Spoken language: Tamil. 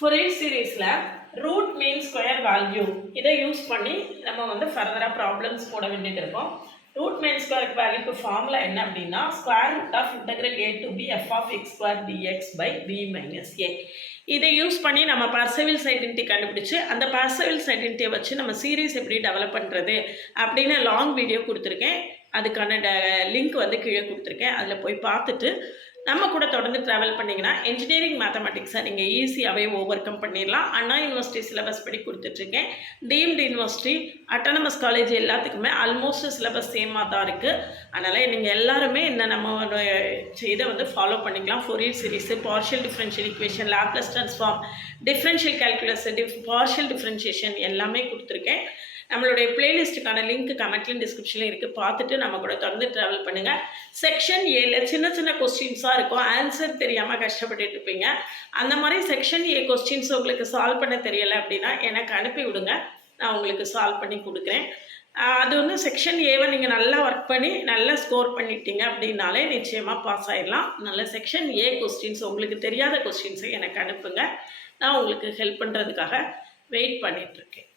ஃபோரியர் சீரீஸில் ரூட் மீன் ஸ்கொயர் வேல்யூ இதை யூஸ் பண்ணி நம்ம வந்து ஃபர்தராக ப்ராப்ளம்ஸ் போட வேண்டியது இருக்கும். ரூட் மீன் ஸ்கொயர் வேல்யூக்கு ஃபார்முலா என்ன அப்படின்னா square root of integral a to b f of x square dx by b minus a. இதை யூஸ் பண்ணி நம்ம பார்செவல்ஸ் ஐடென்டிட்டி கண்டுபிடிச்சு அந்த பார்செவல்ஸ் ஐடென்டிட்டியை வச்சு நம்ம சீரீஸ் எப்படி டெவலப் பண்ணுறது அப்படின்னு லாங் வீடியோ கொடுத்துருக்கேன். அதுக்கான லிங்க் வந்து கீழே கொடுத்துருக்கேன். அதில் போய் பார்த்துட்டு நம்ம கூட தொடர்ந்து ட்ராவல் பண்ணிங்கன்னா இன்ஜினியரிங் மேத்தமெட்டிக்ஸை நீங்கள் ஈஸியாகவே ஓவர் கம் பண்ணிடலாம். அண்ணா யூனிவர்சிட்டி சிலபஸ் படி கொடுத்துட்ருக்கேன். டீம்டு யூனிவர்சிட்டி, அட்டானமஸ் காலேஜ் எல்லாத்துக்குமே ஆல்மோஸ்ட் சிலபஸ் சேமாக தான் இருக்குது. அதனால் நீங்கள் எல்லாருமே என்ன நம்ம இதை வந்து ஃபாலோ பண்ணிக்கலாம். Fourier series, partial differential equation, Laplace transform, differential calculus, partial differentiation எல்லாமே கொடுத்துருக்கேன். நம்மளுடைய பிளேலிஸ்ட்டுக்கான லிங்க் கமெண்ட்லையும் டிஸ்கிரிப்ஷனில் இருக்குது. பார்த்துட்டு நம்ம கூட தொடர்ந்து ட்ராவல் பண்ணுங்கள். செக்ஷன் ஏல சின்ன சின்ன கொஸ்டின்ஸாக இருக்கும், ஆன்சர் தெரியாமல் கஷ்டப்பட்டுட்டு இருப்பீங்க. அந்த மாதிரி செக்ஷன் ஏ கொஸ்டின்ஸ் உங்களுக்கு சால்வ் பண்ண தெரியலை அப்படின்னா எனக்கு அனுப்பி விடுங்க, நான் உங்களுக்கு சால்வ் பண்ணி கொடுக்குறேன். அது வந்து செக்ஷன் ஏவை நீங்கள் நல்லா ஒர்க் பண்ணி நல்லா ஸ்கோர் பண்ணிட்டீங்க அப்படின்னாலே நிச்சயமாக பாஸ் ஆகிடலாம். நல்ல செக்ஷன் ஏ கொஸ்டின்ஸ் உங்களுக்கு தெரியாத கொஸ்டின்ஸை எனக்கு அனுப்புங்க. நான் உங்களுக்கு ஹெல்ப் பண்ணுறதுக்காக வெயிட் பண்ணிகிட்ருக்கேன்.